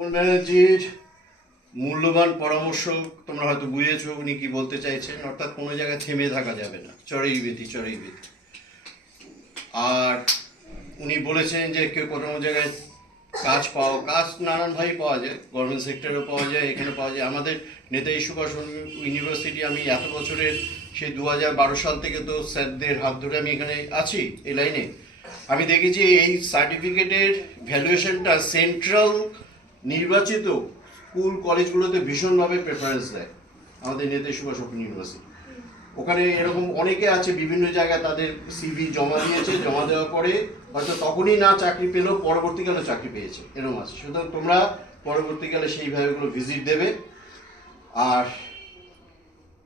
ব্যানার্জির মূল্যবান পরামর্শ তোমরা হয়তো বুঝেছো উনি কি বলতে চাইছেন, অর্থাৎ কোনো জায়গায় থেমে থাকা যাবে না, চড়েই বেতি চড়েই বেতি। আর উনি বলেছেন যে কেউ কোনো জায়গায় কাজ নানানভাবে পাওয়া যায়, গভর্নমেন্ট সেক্টরেও পাওয়া যায়, এখানে পাওয়া যায়। আমাদের নেতাজি সুভাষ ইউনিভার্সিটি, আমি এত বছরের সেই 2012 সাল থেকে তো স্যারদের হাত ধরে আমি এখানে আছি এই লাইনে। আমি দেখেছি এই সার্টিফিকেটের ভ্যালুয়েশনটা সেন্ট্রাল নির্বাচিত স্কুল কলেজগুলোতে ভীষণভাবে প্রেফারেন্স দেয় আমাদের নেতাজি সুভাষ ওপেন ইউনিভার্সিটি। ওখানে এরকম অনেকে আছে বিভিন্ন জায়গায় তাদের সিভি জমা দিয়েছে, জমা দেওয়ার পরে হয়তো তখনই না চাকরি পেলেও পরবর্তীকালে চাকরি পেয়েছে, এরকম আছে। সুতরাং তোমরা পরবর্তীকালে সেইভাবে এগুলো ভিজিট দেবে। আর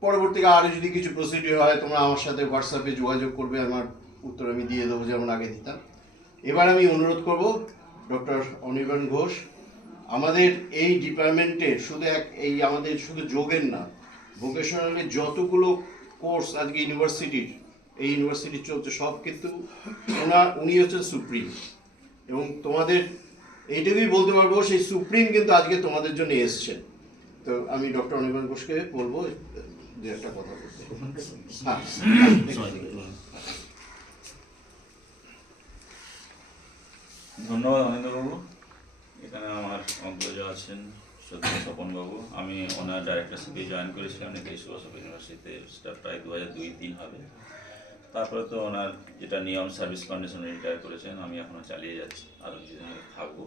পরবর্তীকালে আরও যদি কিছু প্রসিডিওর হয় তোমরা আমার সাথে হোয়াটসঅ্যাপে যোগাযোগ করবে, আমার উত্তর আমি দিয়ে দেবো যেমন আগে দিতাম। এবার আমি অনুরোধ করব ডক্টর অনির্বাণ ঘোষ, আমাদের এই ডিপার্টমেন্টে শুধু এই আমাদের শুধু যোগের না, ভোকেশনালের যতগুলো কোর্স আজকে এই ইউনিভার্সিটি চলছে সব কিন্তু উনি হচ্ছেন সুপ্রিম। এবং তোমাদের এইটুকুই বলতে পারবো, সেই সুপ্রিম কিন্তু আজকে তোমাদের জন্য এসছেন। তো আমি ডক্টর অনির্বাণ ঘোষকে বলবো যে একটা কথা বলতে। হ্যাঁ, ধন্যবাদ অনিন্দ্যবাবু। এখানে আমার অগ্রজ আছেন সত্যি স্বপনবাবু। আমি ওনার ডাইরেক্টরশিপে জয়েন করেছিলাম নেতাজি সুভাষ ইউনিভার্সিটিতে, সেটা প্রায় 2002-03 হবে। তারপরে তো ওনার যেটা নিয়ম সার্ভিস কন্ডিশন রিটায়ার করেছেন, আমি এখনও চালিয়ে যাচ্ছি, আরও কিছুদিন থাকবো।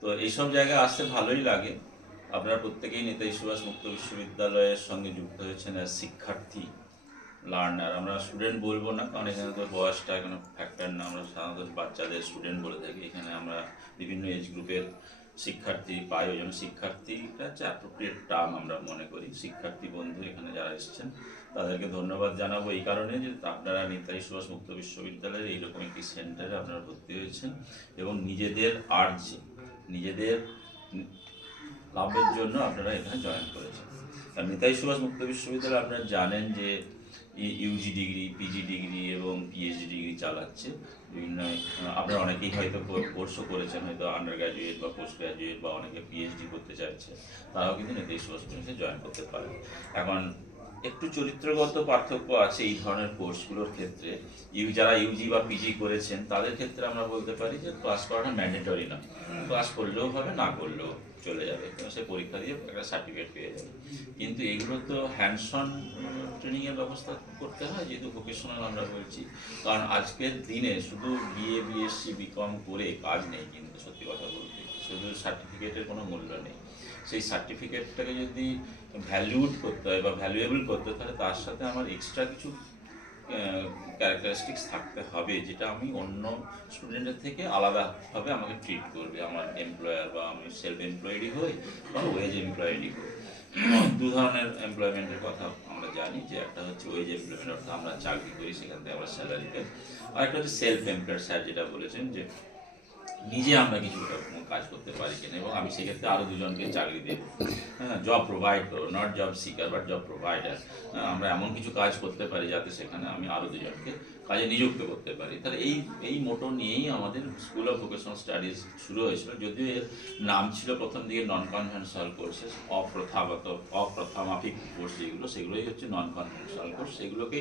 তো এইসব জায়গায় আসতে ভালোই লাগে। আপনারা প্রত্যেকেই নেতাজি সুভাষ মুক্ত বিশ্ববিদ্যালয়ের সঙ্গে যুক্ত হয়েছেন অ্যাজ শিক্ষার্থী, লার্নার। আমরা স্টুডেন্ট বলবো না, কারণ এখানে তো বয়সটা কোনো ফ্যাক্টর না, আমরা সাধারণত বাচ্চাদের স্টুডেন্ট বলে থাকি। এখানে আমরা বিভিন্ন এজ গ্রুপের শিক্ষার্থী পাই, ওই জন্য শিক্ষার্থীটা হচ্ছে অ্যাপ্রোপ্রিয়েট টার্ম আমরা মনে করি। শিক্ষার্থী বন্ধু এখানে যারা এসেছেন তাদেরকে ধন্যবাদ জানাবো এই কারণে যে আপনারা নেতাজি সুভাষ মুক্ত বিশ্ববিদ্যালয়ের এইরকম একটি সেন্টারে আপনারা ভর্তি হয়েছেন এবং নিজেদের আর্জে, নিজেদের লাভের জন্য আপনারা এখানে জয়েন করেছেন। আর নেতাজি সুভাষ মুক্ত বিশ্ববিদ্যালয় আপনারা জানেন যে ইউজি ডিগ্রি, পিজি ডিগ্রি এবং পিএইচডি ডিগ্রি চালাচ্ছে। বিভিন্ন আপনারা অনেকেই হয়তো কোর্সও করেছেন, হয়তো আন্ডার গ্র্যাজুয়েট বা পোস্ট গ্র্যাজুয়েট বা অনেকে পিএইচডি করতে চাইছে, তারাও কিন্তু নেতাজি সুভাষ ইউনিভার্সিটিতে জয়েন করতে পারে। এখন একটু চরিত্রগত পার্থক্য আছে এই ধরনের কোর্সগুলোর ক্ষেত্রে। যারা ইউজি বা পিজি করেছেন তাদের ক্ষেত্রে আমরা বলতে পারি যে ক্লাস করাটা ম্যান্ডেটরি না, ক্লাস করলেও হবে, না করলেও চলে যাবে, সে পরীক্ষা দিয়ে একটা সার্টিফিকেট পেয়ে যাবে। কিন্তু এগুলো তো হ্যান্ডস অন ট্রেনিংয়ের ব্যবস্থা করতে হয়, যেহেতু ভোকেশনাল আমরা বলছি। কারণ আজকের দিনে শুধু বিএ, বিএসসি, বিকম করে কাজ নেই, কিন্তু সত্যি কথা বলতে শুধু সার্টিফিকেটের কোনো মূল্য নেই। সেই সার্টিফিকেটটাকে যদি ভ্যালুড করতে হয় বা ভ্যালুয়েবল করতে হয়, তাহলে তার সাথে আমার এক্সট্রা কিছু ক্যারেক্টারিস্টিক্স থাকতে হবে, যেটা আমি অন্য স্টুডেন্টের থেকে আলাদাভাবে আমাকে ট্রিট করবে আমার এমপ্লয়ার, বা আমি সেলফ এমপ্লয়েডই হই বা ওয়েজ এমপ্লয়েডই হই। দু ধরনের এমপ্লয়মেন্টের কথা আমরা জানি, যে একটা হচ্ছে ওয়েজ এমপ্লয়মেন্ট, অর্থাৎ আমরা চাকরি করি সেখান থেকে আমরা স্যালারি পাই। আর একটা হচ্ছে সেলফ এমপ্লয়েড, স্যার যেটা বলেছেন যে নিজে আমরা কিছু কাজ করতে পারি কিনা, এবং আমি সেক্ষেত্রে আরও দুজনকে চাকরি দেবো। হ্যাঁ, জব প্রোভাইড করো, not job seeker but job provider. আমরা এমন কিছু কাজ করতে পারি যাতে সেখানে আমি আরও দুজনকে কাজে নিযুক্ত করতে পারি। তাহলে এই মোটো নিয়েই আমাদের স্কুল অফ ভোকেশনাল স্টাডিজ শুরু হয়েছিল। যদিও এর নাম ছিল প্রথম দিকে নন কনভেনশনাল কোর্সেস, অপ্রথামাফিক কোর্স যেগুলো, সেগুলোই হচ্ছে নন কনভেনশনাল কোর্স। সেগুলোকে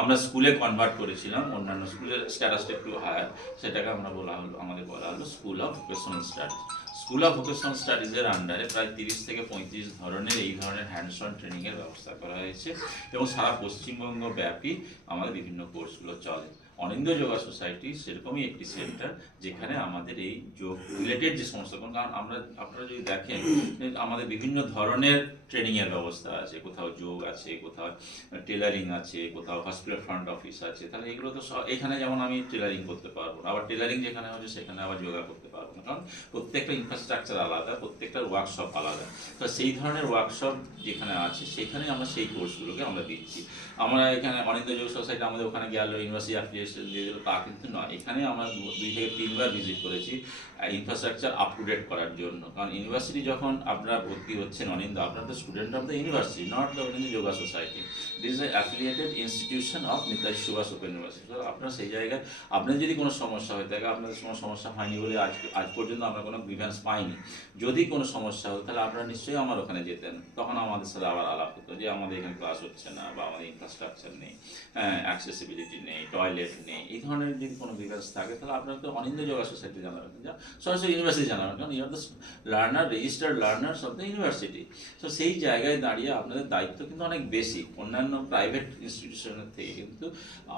আমরা স্কুলে কনভার্ট করেছিলাম, অন্যান্য স্কুলের স্ট্যাটাসটা একটু হায়ার, সেটাকে আমাদের বলা হলো school of vocational studies. School of vocational স্টাডিজের আন্ডারে প্রায় 30 থেকে 35 ধরনের এই ধরনের হ্যান্ডস অন ট্রেনিংয়ের ব্যবস্থা করা হয়েছে, এবং সারা পশ্চিমবঙ্গ ব্যাপী আমাদের বিভিন্ন কোর্সগুলো চলে। অনিন্দ যোগা সোসাইটি সেরকমই একটি সেন্টার, যেখানে আমাদের এই যোগ রিলেটেড যে সমস্ত, কারণ আপনারা যদি দেখেন আমাদের বিভিন্ন ধরনের ট্রেনিংয়ের ব্যবস্থা আছে, কোথাও যোগ আছে, কোথাও টেলারিং আছে, কোথাও হসপিটাল ফ্রন্ট অফিস আছে। তাহলে এগুলো তো এখানে যেমন আমি টেলারিং করতে পারবো না, আবার টেলারিং যেখানে হচ্ছে সেখানে আবার যোগা করতে পারবো না, কারণ প্রত্যেকটা ইনফ্রাস্ট্রাকচার আলাদা, প্রত্যেকটা ওয়ার্কশপ আলাদা। তো সেই ধরনের ওয়ার্কশপ যেখানে আছে সেখানে আমরা সেই কোর্সগুলোকে আমরা দিচ্ছি। আমরা এখানে অনিন্দ যোগ সোসাইটি আমাদের ওখানে গেল, ইউনিভার্সিটি অ্যাপ্লিকেশন দিয়ে দিল, তা কিন্তু নয়। এখানে আমরা 2 থেকে 3 বার ভিজিট করেছি ইনফ্রাস্ট্রাকচার আপ টু ডেট করার জন্য। কারণ ইউনিভার্সিটি যখন আপনারা ভর্তি হচ্ছেন অনিন্দ, আপনার তো student of the university, not the Anindo Yoga society. This is affiliated institution of Netaji Subhas open university. আপনার সেই জায়গায় আপনার যদি কোনো সমস্যা হয়ে থাকে, আপনাদের কোনো সমস্যা হয়নি বলে আজ পর্যন্ত আমরা কোনো গ্রিভেন্স পাইনি। যদি কোনো সমস্যা হতো তাহলে আপনারা নিশ্চয়ই আমার ওখানে যেতেন, তখন আমাদের সাথে আবার আলাপ হতো যে আমাদের এখানে ক্লাস হচ্ছে না, বা আমাদের ইনফ্রাস্ট্রাকচার নেই, অ্যাক্সেসিবিলিটি নেই, টয়লেট নেই, এই ধরনের যদি কোনো গ্রিভেন্স থাকে তাহলে আপনারা তো অনিন্দ্য যোগা সোসাইটি জানাবেন, যা সরাসরি ইউনিভার্সিটি জানাবেন, কারণ you are the learner, registered learners of the university. তো সেই জায়গায় দাঁড়িয়ে আপনাদের দায়িত্ব কিন্তু অনেক বেশি অন্যান্য প্রাইভেট ইনস্টিটিউশনের থেকে। কিন্তু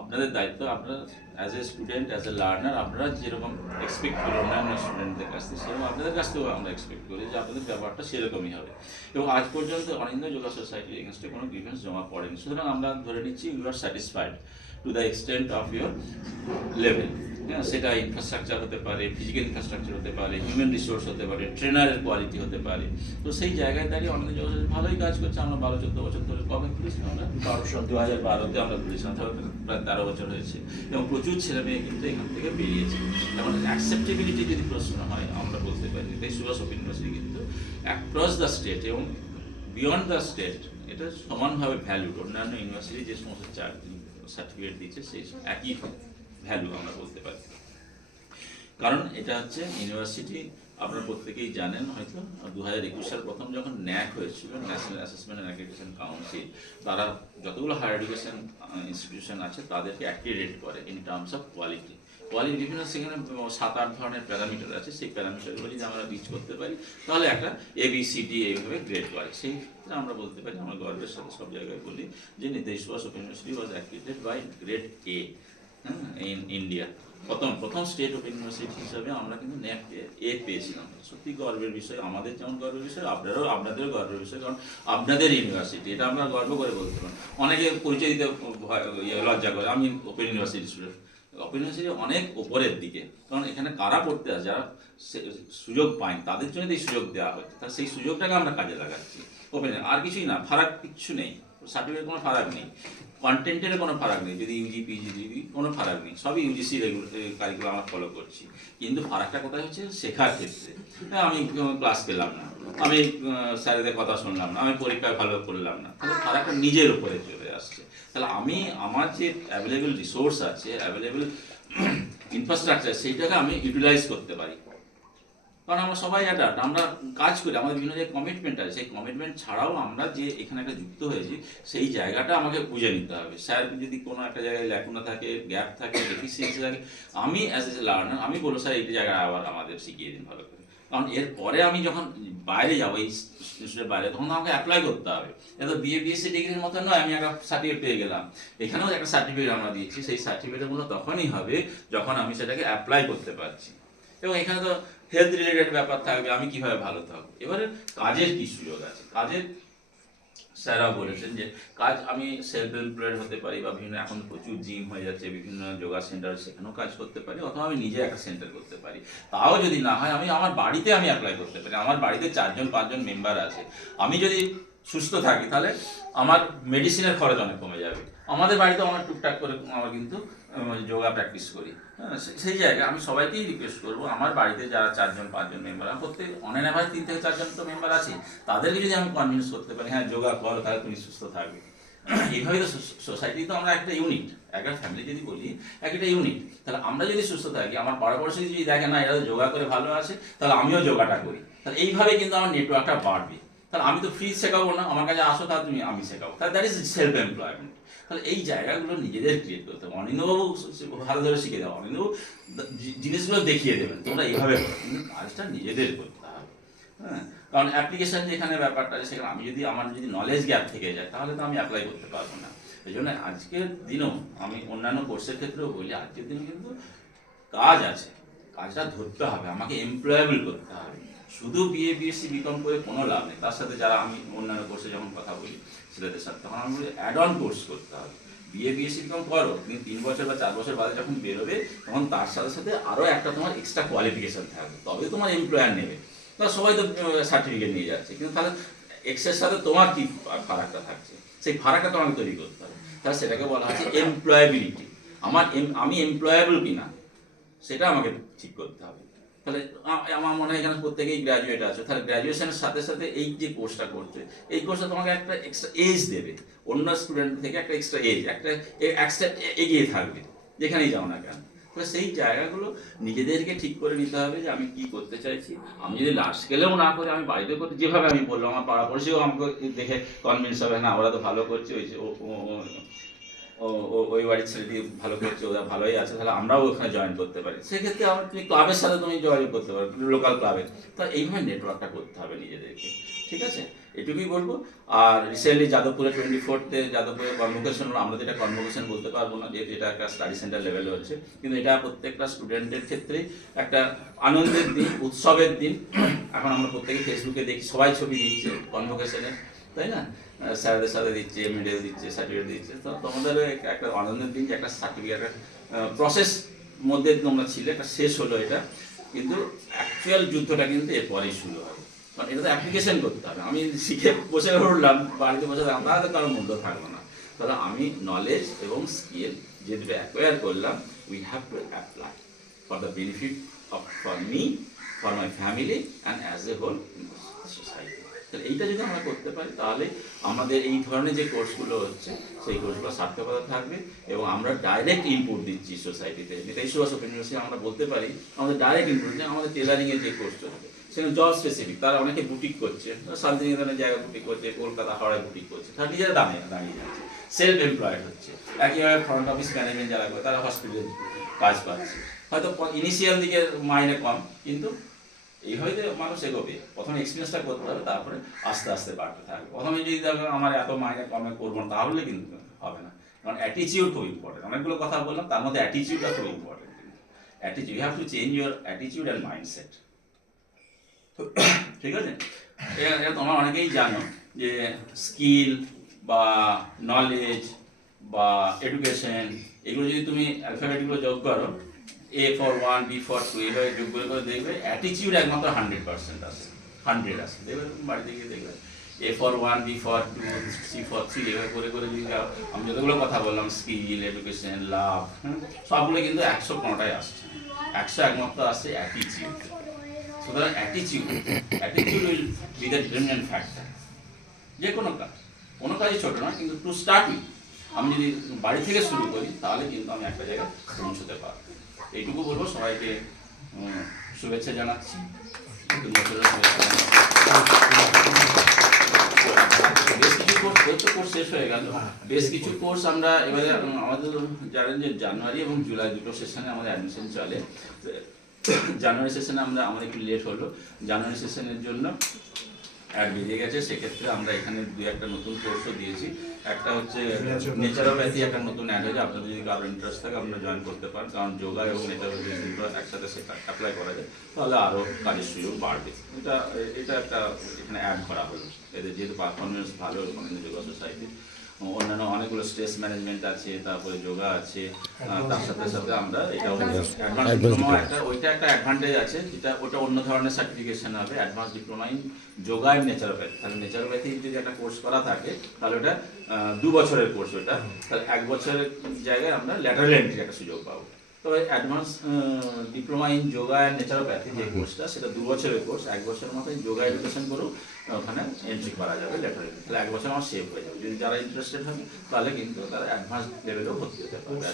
আপনাদের দায়িত্ব, আপনারা as a student, as a learner, আপনারা যেরকম এক্সপেক্ট করি অন্যান্য স্টুডেন্টদের কাছ থেকে, সেরকম আপনাদের কাছ থেকেও আমরা এক্সপেক্ট করি যে আপনাদের ব্যাপারটা সেরকমই হবে। এবং আজ পর্যন্ত অনিন্দ্য যোগা সোসাইটির এগেনস্টে কোনো গ্রিভেন্স জমা পড়েনি। সুতরাং আমরা ধরে নিচ্ছি you are satisfied to the extent of your level. হ্যাঁ, সেটা ইনফ্রাস্ট্রাকচার হতে পারে, ফিজিক্যাল ইনফ্রাস্ট্রাকচার হতে পারে, হিউম্যান রিসোর্স হতে পারে, ট্রেনারের কোয়ালিটি হতে পারে। তো সেই জায়গায় দাঁড়িয়ে অনিন্দ্য যোগা সোসাইটি ভালোই কাজ করছে। আমরা 12-14 বছর ধরে, কবে খুলেছিলাম আমরা? 2012-তে আমরা খুলেছিলাম, তাহলে প্রায় 13 বছর হয়েছে। এবং প্রচুর ছেলে মেয়ে কিন্তু এখান থেকে বেরিয়েছে। যেমন অ্যাকসেপ্টেবিলিটি যদি প্রশ্ন হয়, আমরা বলতে পারি নেতাজি সুভাষ ওপেন ইউনিভার্সিটি কিন্তু অ্যাক্রস দ্য স্টেট এবং বিয়ন্ড দ্য স্টেট এটা সমানভাবে ভ্যালুড। অন্যান্য ইউনিভার্সিটি যে সমস্ত সার্টিফিকেট দিচ্ছে সেই একই ভ্যালু আমরা বলতে পারি। কারণ এটা হচ্ছে ইউনিভার্সিটি, আপনারা প্রত্যেকেই জানেন হয়তো 2021 সাল প্রথম যখন ন্যাক হয়েছিল, national assessment and accreditation council, তারা যতগুলো হায়ার এডুকেশন ইনস্টিটিউশন আছে তাদেরকে অ্যাক্রেডিট করে ইন টার্মস অফ কোয়ালিটি। বিভিন্ন সেখানে 7-8 ধরনের প্যারামিটার আছে। সেই প্যারামিটারগুলো যদি আমরা রিচ করতে পারি তাহলে একটা ABCD এইভাবে গ্রেড করে। সেই ক্ষেত্রে আমরা বলতে পারি, আমরা গর্বের সাথে সব জায়গায় বলি যে Netaji Subhas open university was accredited by grade A in India. প্রথম স্টেট ওপেন ইউনিভার্সিটি হিসাবে আমরা কিন্তু ন্যাক A পেয়েছিলাম। সত্যি গর্বের বিষয়, আমাদের যেমন গর্বের বিষয়, আপনাদেরও গর্বের বিষয়, কারণ আপনাদের ইউনিভার্সিটি, এটা আমরা গর্ব করে বলতে পারি। অনেকে পরিচয় দিতে লজ্জা করে, আমি open university student. Open university অনেক ওপরের দিকে, কারণ এখানে কারা পড়তে আসে, যারা সুযোগ পায় তাদের জন্য এই সুযোগ দেওয়া হচ্ছে, তাহলে সেই সুযোগটাকে আমরা কাজে লাগাচ্ছি। ওপেন আর কিছুই না, ফারাক কিচ্ছু নেই, সার্টিফিকেট কোনো ফারাক নেই, কন্টেন্টের কোনো ফারাক নেই, যদি ইউজি পিজি কোনো ফারাক নেই, সবই ইউজিসি কারিকুলাম আমরা ফলো করছি। কিন্তু ফারাকটা কোথায় হচ্ছে? শেখার ক্ষেত্রে। আমি ক্লাস পেলাম না, আমি স্যারেদের কথা শুনলাম না, আমি পরীক্ষায় ভালো করলাম না, তাহলে ফারাকটা নিজের উপরে চলে আসছে। তাহলে আমি আমার যে অ্যাভেলেবেল রিসোর্স আছে, অ্যাভেলেবেল ইনফ্রাস্ট্রাকচার, সেইটাকে আমি ইউটিলাইজ করতে পারি। কারণ আমরা সবাই অ্যাডাল্ট, আমরা কাজ করি, আমাদের বিভিন্ন যে কমিটমেন্ট আছে, সেই কমিটমেন্ট ছাড়াও আমরা যে এখানে একটা যুক্ত হয়েছি, সেই জায়গাটা আমাকে বুঝে নিতে হবে। স্যার যদি কোনো একটা জায়গায় ল্যাকুনা থাকে, গ্যাপ থাকে, ডেফিসিয়েন্সি থাকে, আমি অ্যাজ এ লার্নার আমি বলবো স্যার এই জায়গায় আবার আমাদের শিখিয়ে দিন ভালো করে। কারণ এরপরে আমি যখন বাইরে যাবো, এই ইনস্টিটিউটের বাইরে, তখন আমাকে অ্যাপ্লাই করতে হবে। এটা BA BSc ডিগ্রির মতো নয় আমি একটা সার্টিফিকেট পেয়ে গেলাম। এখানেও একটা সার্টিফিকেট আমরা দিয়েছি, সেই সার্টিফিকেটগুলো তখনই হবে যখন আমি সেটাকে অ্যাপ্লাই করতে পারছি। এবং এখানে তো হেলথ রিলেটেড ব্যাপার থাকবে, আমি কিভাবে ভালো থাকবো। এবারে কাজের কি সুযোগ আছে? কাজের স্যাররাও বলেছেন যে কাজ, আমি সেলফ এমপ্লয়েড হতে পারি, বা বিভিন্ন এখন প্রচুর জিম হয়ে যাচ্ছে, বিভিন্ন যোগা সেন্টার, সেখানেও কাজ করতে পারি, অথবা আমি নিজে একটা সেন্টার করতে পারি। তাও যদি না হয়, আমি আমার বাড়িতে আমি অ্যাপ্লাই করতে পারি। আমার বাড়িতে 4-5 মেম্বার আছে। আমি যদি সুস্থ থাকি তাহলে আমার মেডিসিনের খরচ অনেক কমে যাবে। আমাদের বাড়িতেও আমরা টুকটাক করে আমরা কিন্তু যোগা প্র্যাকটিস করি। হ্যাঁ, সেই জায়গায় আমি সবাইকেই রিকোয়েস্ট করবো, আমার বাড়িতে যারা 4-5 মেম্বার, প্রত্যেক অনেক ভাই 3 থেকে 4 জন তো মেম্বার আছে, তাদেরকে যদি আমি কনভিন্স করতে পারি হ্যাঁ যোগা করো, তাহলে তুমি সুস্থ থাকবে। এইভাবে তো সোসাইটি তো আমরা একটা ইউনিট, একটা ফ্যামিলি যদি বলি একটা ইউনিট। তাহলে আমরা যদি সুস্থ থাকি, আমার পাড়াপড়শি যদি দেখে না এরা যোগা করে ভালো আছে, তাহলে আমিও যোগাটা করি, তাহলে এইভাবে কিন্তু আমার নেটওয়ার্কটা বাড়বে। তাহলে আমি তো ফ্রি শেখাবো না, আমার কাছে আসো, তাহলে তুমি আমি শেখাবো, তাহলে দ্যাট ইজ সেলফ এমপ্লয়মেন্ট। তাহলে এই জায়গাগুলো নিজেদের ক্রিয়েট করতে হবে। অনিন্দ্যবাবু ভালো ধরে শিখে দেবো, অনিন্দ্যবাবু জিনিসগুলো দেখিয়ে দেবেন, তোমরা এইভাবে করো, কিন্তু কাজটা নিজেদের করতে হবে। হ্যাঁ, কারণ অ্যাপ্লিকেশন যেখানে ব্যাপারটা আছে, সেখানে আমার যদি নলেজ গ্যাপ থেকে যায়, তাহলে তো আমি অ্যাপ্লাই করতে পারবো না। এই জন্য আজকের দিনেও আমি অন্যান্য কোর্সের ক্ষেত্রেও বলি, আজকের দিনে কিন্তু কাজ আছে, কাজটা ধরতে হবে, আমাকে এমপ্লয়েবল করতে হবে। শুধু BA BSc BCom করে কোনো লাভ নেই। তার সাথে যারা আমি অন্যান্য কোর্সে যখন কথা বলি ছেলেদের সাথে, তখন আমি বলি অ্যাড অন কোর্স করতে হবে। BA BSc BCom করো, তুমি 3 বছর বা 4 বছর বাদে যখন বেরোবে, তখন তার সাথে সাথে আরও একটা তোমার এক্সট্রা কোয়ালিফিকেশন থাকবে, তবে তোমার এমপ্লয়ার নেবে। তা সবাই তো সার্টিফিকেট নিয়ে যাচ্ছে, কিন্তু তাহলে এক্সের সাথে তোমার কি ফারাকটা থাকছে, সেই ফারাকটা তোমাকে তৈরি করতে হবে। তাহলে সেটাকে বলা হচ্ছে এমপ্লয়াবিলিটি। আমি এমপ্লয়েবল কিনা সেটা আমাকে ঠিক করতে হবে। তাহলে আমার মনে হয় এখানে প্রত্যেকেই গ্র্যাজুয়েট আছে, তাহলে গ্র্যাজুয়েশনের সাথে সাথে এই যে কোর্সটা করছে, এই কোর্সটা তোমাকে একটা এক্সট্রা এজ দেবে, অন্য স্টুডেন্ট থেকে একটা এক্সট্রা এজ, একটা এগিয়ে থাকবে যেখানেই যাও না কেন। তো সেই জায়গাগুলো নিজেদেরকে ঠিক করে নিতে হবে যে আমি কি করতে চাইছি। আমি যদি লার্জ স্কেলেও না করে আমি বাড়িতে করতে, যেভাবে আমি বললাম আমার পাড়াপড়শিও আমাকে দেখে কনভিন্স হবে, না ওরা তো ভালো করছে, ওই যে ওই বাড়ির ছেলেটি ভালো করছে, ওরা ভালোই আছে, তাহলে আমরাও ওখানে জয়েন করতে পারি। সেক্ষেত্রে আমার তুমি ক্লাবের সাথে তুমি যোগাযোগ করতে পারো, লোকাল ক্লাবে। তো এইভাবে নেটওয়ার্কটা করতে হবে নিজেদেরকে, ঠিক আছে, এটুকুই বলবো। আর রিসেন্টলি যাদবপুরে 24th যাদবপুরে কনভোকেশন হলো, আমরা যেটা কনভোকেশন বলতে পারবো না যেহেতু এটা একটা স্টাডি সেন্টার লেভেলে হচ্ছে, কিন্তু এটা প্রত্যেকটা স্টুডেন্টের ক্ষেত্রে একটা আনন্দের দিন, উৎসবের দিন। এখন আমরা প্রত্যেকে ফেসবুকে দেখি সবাই ছবি দিচ্ছে কনভোকেশনে, তাই না, স্যারদের সাথে দিচ্ছে, মেডেল দিচ্ছে, সার্টিফিকেট দিচ্ছে। তো তোমাদের একটা আনন্দের দিন যে একটা সার্টিফিকেট প্রসেস মধ্যে তোমরা ছিলে, একটা শেষ হলো এটা, কিন্তু অ্যাকচুয়াল যুদ্ধটা কিন্তু এরপরেই শুরু হবে, কারণ এটা তো অ্যাপ্লিকেশন করতে হবে। আমি শিখে বসে উঠলাম, বাড়িতে বসে থাকলাম, তাহলে কারোর মূল্য থাকলো না। তাহলে আমি নলেজ এবং স্কিল যে দুটো অ্যাকোয়ার করলাম, we have to apply for the benefit of for me, for my family and as a whole society. তাহলে এইটা যদি আমরা করতে পারি, তাহলে আমাদের এই ধরনের যে কোর্সগুলো হচ্ছে সেই কোর্সগুলো সার্থকতা থাকবে এবং আমরা ডাইরেক্ট ইনপুট দিচ্ছি সোসাইটিতে। নেতাজি সুভাষ ওপেন ইউনিভার্সিটি আমরা বলতে পারি আমাদের ডাইরেক্ট ইনপুট, যে আমাদের টেলারিংয়ের যে কোর্স চলবে সেখানে জব স্পেসিফিক, তারা অনেকে বুটিক করছে, শান্তিনিকেতনের জায়গা বুটিক করছে, কলকাতা হাওড়ায় বুটিক করছে, তারা নিজেরা দাঁড়িয়ে যাচ্ছে, সেলফ এমপ্লয়েড হচ্ছে। একইভাবে ফ্রন্ট অফিস ম্যানেজমেন্ট যারা করে তারা হসপিটালে কাজ পাচ্ছে, হয়তো ইনিশিয়াল দিকে মাইনে কম, কিন্তু এইভাবে তো মানুষ এগোবে। প্রথমে এক্সপিরিয়েন্সটা করতে হবে, তারপরে আস্তে আস্তে বাড়তে থাকবে। প্রথমে যদি দেখো আমার এত মাইনে কমে করবো না, তাহলে কিন্তু হবে না। কারণ অ্যাটিচিউড খুব ইম্পর্টেন্ট, অনেকগুলো কথা বললাম, তার মধ্যে অ্যাটিচিউডটা খুব important. অ্যাটিচিউড, you have to change your অ্যাটিচিউড and mindset, ঠিক আছে। এটা তোমরা অনেকেই জানো যে স্কিল বা নলেজ বা এডুকেশন, এগুলো যদি তুমি অ্যালফাবেটগুলো যোগ করো, A for 1, B for 2, এইভাবে যোগ করে দেখবে অ্যাটিচিউড একমাত্র 100% আছে, 100 আছে, দেখবে তুমি বাড়িতে গিয়ে দেখবে A for 1, B for 2, C for 3, এভাবে করে যদি যাও, আমি যতগুলো কথা বললাম স্কিল, এডুকেশন, লাভ, সবগুলো কিন্তু 100 কোনোটাই আসছে, 100 একমাত্র আসছে অ্যাটিচিউড। সুতরাং অ্যাটিচিউড will be the determinant factor. যে কোনো কাজই ছোট নয়, কিন্তু টু স্টার্ট উইথ আমি যদি বাড়ি থেকে শুরু করি, তাহলে কিন্তু আমি একটা জায়গায় পৌঁছতে পারবো। এইটুকু বলবো, সবাইকে শুভেচ্ছা জানাচ্ছি, বেশ কিছু কোর্স শেষ হয়ে গেল, বেশ কিছু কোর্স আমরা এবারে আমাদের জানেন যে জানুয়ারি এবং জুলাই দুটো সেশনে আমাদের অ্যাডমিশন চলে। জানুয়ারি সেশনে আমাদের একটু লেট হলো, জানুয়ারি সেশনের জন্য অ্যাড বেরিয়ে গেছে, সেক্ষেত্রে আমরা এখানে একটা নতুন কোর্সও দিয়েছি। একটা হচ্ছে নেচারোপ্যাথি, একটা নতুন অ্যাড হয়েছে, আপনাদের যদি কারো ইন্টারেস্ট থাকে আপনারা জয়েন করতে পারেন, কারণ যোগা এবং নেচারোপ্যাথি দুটো একসাথে সেটা অ্যাপ্লাই করা যায়, তাহলে আরও কাজের সুযোগ বাড়বে। এটা একটা এখানে অ্যাড করা হলো, এদের যেহেতু পারফরমেন্স ভালো যোগা সোসাইটি, অন্যান্য অনেকগুলো স্ট্রেস ম্যানেজমেন্ট আছে, তারপরে যোগা আছে, তার সাথে সাথে আমরা এটাও অ্যাডভান্স ডিপ্লোমা ওইটা একটা অ্যাডভান্টেজ আছে, যেটা ওটা অন্য ধরনের সার্টিফিকেশন হবে, advance diploma in yoga and naturopathy. তাহলে নেচারোপ্যাথি যদি একটা কোর্স করা থাকে, তাহলে ওটা 2 বছরের কোর্স, ওটা তাহলে 1 বছরের জায়গায় আমরা ল্যাটারাল এন্ট্রি একটা সুযোগ পাবো। তবে advance diploma in yoga and naturopathy যে কোর্সটা, সেটা 2 বছরের কোর্স, 1 বছরের মতো যোগা এডুকেশন করেও ওখানে এন্ট্রি করা যাবে ল্যাটারাল, তাহলে 1 বছর আমার সেভ হয়ে যাবে। যদি যারা ইন্টারেস্টেড হবে, তাহলে কিন্তু তারা অ্যাডভান্স লেভেলেও ভর্তি হতে পারবে।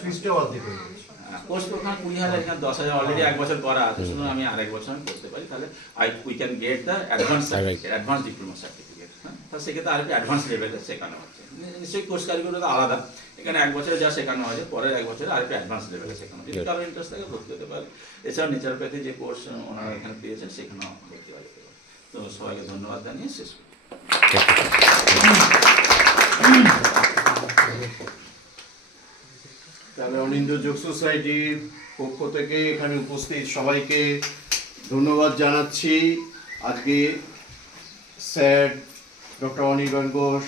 কোর্স ওখানে 20,000, এখানে 10,000 অলরেডি 1 বছর করা আছে, শুধু আমি আর 1 বছর করতে পারি, তাহলে we can get the advance certificate, advance diploma certificate. হ্যাঁ, তাহলে সেক্ষেত্রে আরেকটু অ্যাডভান্স লেভেলে শেখানো হচ্ছে। নিশ্চয়ই কোর্স কারিগুলো তো আলাদা, এখানে 1 বছরে যা শেখানো হয়, পরের 1 বছরে আরেকটু অ্যাডভান্স লেভেলে শেখানো, যদি কারো ইন্টারেস্ট থাকে ভর্তি হতে পারে। এছাড়াও নেচারোপ্যাথি যে কোর্স ওনারা এখানে পেয়েছেন, সেখানেও ভর্তি হতে পারে। তো সবাইকে ধন্যবাদ জানিয়ে শেষ করি। তাহলে অনিন্দ্য যোগ সোসাইটির পক্ষ থেকে এখানে উপস্থিত সবাইকে ধন্যবাদ জানাচ্ছি। আজকে sir doctor Anirban Ghosh,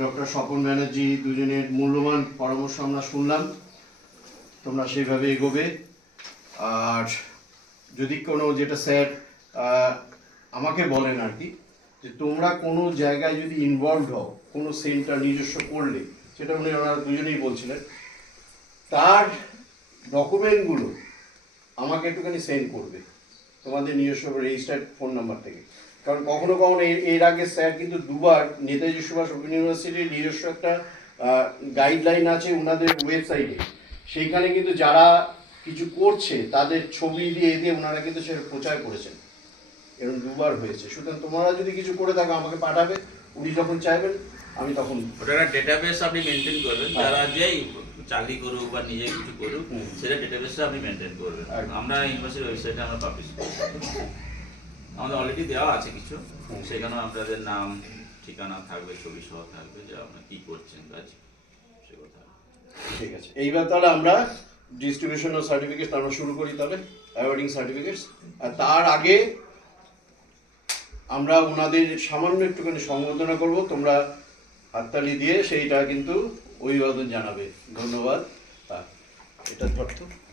doctor Swapan Banerjee দুজনের মূল্যবান পরামর্শ আমরা শুনলাম, তোমরা সেইভাবে এগোবে। আর যদি কোনো, যেটা স্যার আমাকে বলেন আর কি, যে তোমরা কোনো জায়গায় যদি ইনভলভ হও, কোনো সেন্টার নিজস্ব করলে, সেটা ওনারা দুজনেই বলছিলেন, তার ডকুমেন্টগুলো আমাকে একটুখানি সেন্ড করবে, তোমাদের নিজস্ব রেজিস্টার্ড ফোন নাম্বার থেকে। কারণ কখনো কখনো এর আগে স্যার কিন্তু দুবার নেতাজি সুভাষ ওপেন ইউনিভার্সিটির নিজস্ব একটা গাইডলাইন আছে ওনাদের ওয়েবসাইটে, সেইখানে কিন্তু যারা কিছু করছে তাদের ছবি দিয়ে ওনারা কিন্তু সেটা প্রচার করেছেন, এরকম দুবার হয়েছে। সুতরাং তোমরা যদি কিছু করে থাকো আমাকে পাঠাবে, উনি যখন চাইবেন আমি তখন। ওটা একটা ডেটাবেস আপনি মেনটেন করবেন, যারা যেই চাকরি করুক বা নিজে কিছু করুক সেটা ডেটাবেসটা আপনি মেনটেন করবেন। আমরা ইউনিভার্সিটির ওয়েবসাইটে আমরা পাবলিশ করি, আমাদের অলরেডি দেওয়া আছে কিছু, সেখানেও আপনাদের নাম ঠিকানা থাকবে, ছবি সহ থাকবে, যে আপনার কী করছেন কাজ সেগুলো থাকবে। ঠিক আছে, এইবার তাহলে আমরা ডিস্ট্রিবিউশন অফ সার্টিফিকেট আমরা শুরু করি তাহলে, অ্যাওয়ার্ডিং সার্টিফিকেটস। আর তার আগে আমরা ওনাদের সামান্য একটুখানি সম্বোধনা করব, তোমরা হাততালি দিয়ে সেইটা কিন্তু অভিবাদন জানাবে। ধন্যবাদ। এটা ধরতো।